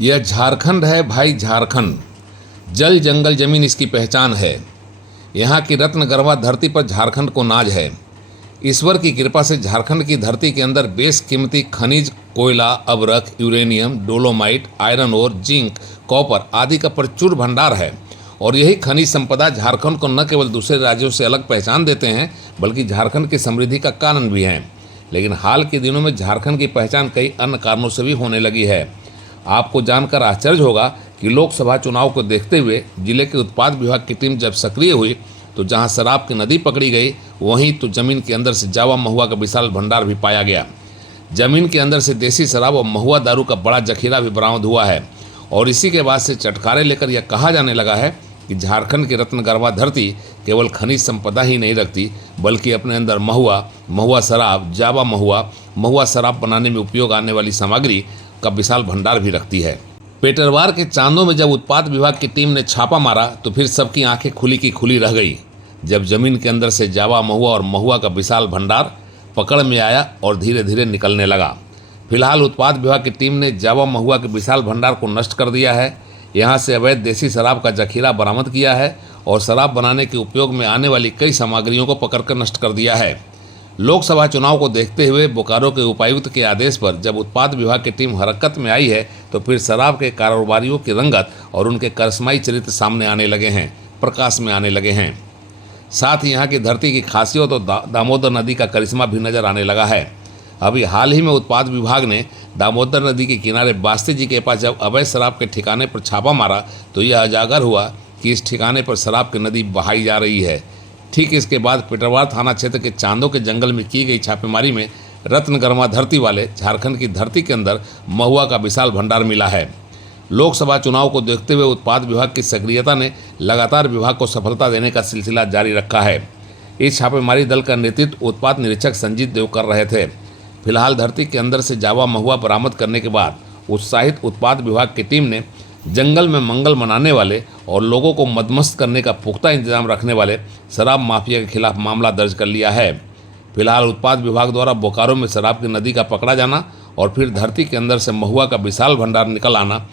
यह झारखंड है भाई, झारखंड। जल जंगल जमीन इसकी पहचान है। यहाँ की रत्न गरवा धरती पर झारखंड को नाज है। ईश्वर की कृपा से झारखंड की धरती के अंदर बेशकीमती खनिज, कोयला, अबरख, uranium, dolomite, iron ore, zinc, copper आदि का प्रचुर भंडार है। और यही खनिज संपदा झारखंड को न केवल दूसरे राज्यों से अलग पहचान देते हैं, बल्कि झारखंड की समृद्धि का कारण भी हैं। लेकिन हाल के दिनों में झारखंड की पहचान कई अन्य कारणों से भी होने लगी है। आपको जानकर आश्चर्य होगा कि लोकसभा चुनाव को देखते हुए जिले के उत्पाद विभाग की टीम जब सक्रिय हुई तो जहां शराब की नदी पकड़ी गई, वहीं तो जमीन के अंदर से जावा महुआ का विशाल भंडार भी पाया गया। जमीन के अंदर से देसी शराब और महुआ दारू का बड़ा जखीरा भी बरामद हुआ है। और इसी के बाद से चटकारे लेकर यह कहा जाने लगा है कि झारखंड की रत्न गरवा धरती केवल खनिज संपदा ही नहीं रखती, बल्कि अपने अंदर महुआ, महुआ शराब, जावा महुआ, महुआ शराब बनाने में उपयोग आने वाली सामग्री का विशाल भंडार भी रखती है। पेटरवार के चांदों में जब उत्पाद विभाग की टीम ने छापा मारा तो फिर सबकी आंखें खुली की खुली रह गई, जब जमीन के अंदर से जावा महुआ और महुआ का विशाल भंडार पकड़ में आया और धीरे धीरे निकलने लगा। फिलहाल उत्पाद विभाग की टीम ने जावा महुआ के विशाल भंडार को नष्ट कर दिया है। यहाँ से अवैध देसी शराब का जखीरा बरामद किया है और शराब बनाने के उपयोग में आने वाली कई सामग्रियों को पकड़कर नष्ट कर दिया है। लोकसभा चुनाव को देखते हुए बोकारो के उपायुक्त के आदेश पर जब उत्पाद विभाग की टीम हरकत में आई है तो फिर शराब के कारोबारियों की रंगत और उनके करिश्माई चरित्र सामने आने लगे हैं, प्रकाश में आने लगे हैं। साथ ही यहाँ की धरती की खासियत और दामोदर नदी का करिश्मा भी नजर आने लगा है। अभी हाल ही में उत्पाद विभाग ने दामोदर नदी के किनारे बास्ती जी के पास जब अवैध शराब के ठिकाने पर छापा मारा तो यह उजागर हुआ कि इस ठिकाने पर शराब की नदी बहाई जा रही है। ठीक इसके बाद पेटरवार थाना क्षेत्र के चांदों के जंगल में की गई छापेमारी में रत्न गरवा धरती वाले झारखंड की धरती के अंदर महुआ का विशाल भंडार मिला है। लोकसभा चुनाव को देखते हुए उत्पाद विभाग की सक्रियता ने लगातार विभाग को सफलता देने का सिलसिला जारी रखा है। इस छापेमारी दल का नेतृत्व उत्पाद निरीक्षक संजीत देव कर रहे थे। फिलहाल धरती के अंदर से जावा महुआ बरामद करने के बाद उत्साहित उत्पाद विभाग की टीम ने जंगल में मंगल मनाने वाले और लोगों को मदमस्त करने का पुख्ता इंतजाम रखने वाले शराब माफिया के खिलाफ मामला दर्ज कर लिया है। फिलहाल उत्पाद विभाग द्वारा बोकारो में शराब की नदी का पकड़ा जाना और फिर धरती के अंदर से महुआ का विशाल भंडार निकल आना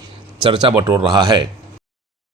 चर्चा बटोर रहा है।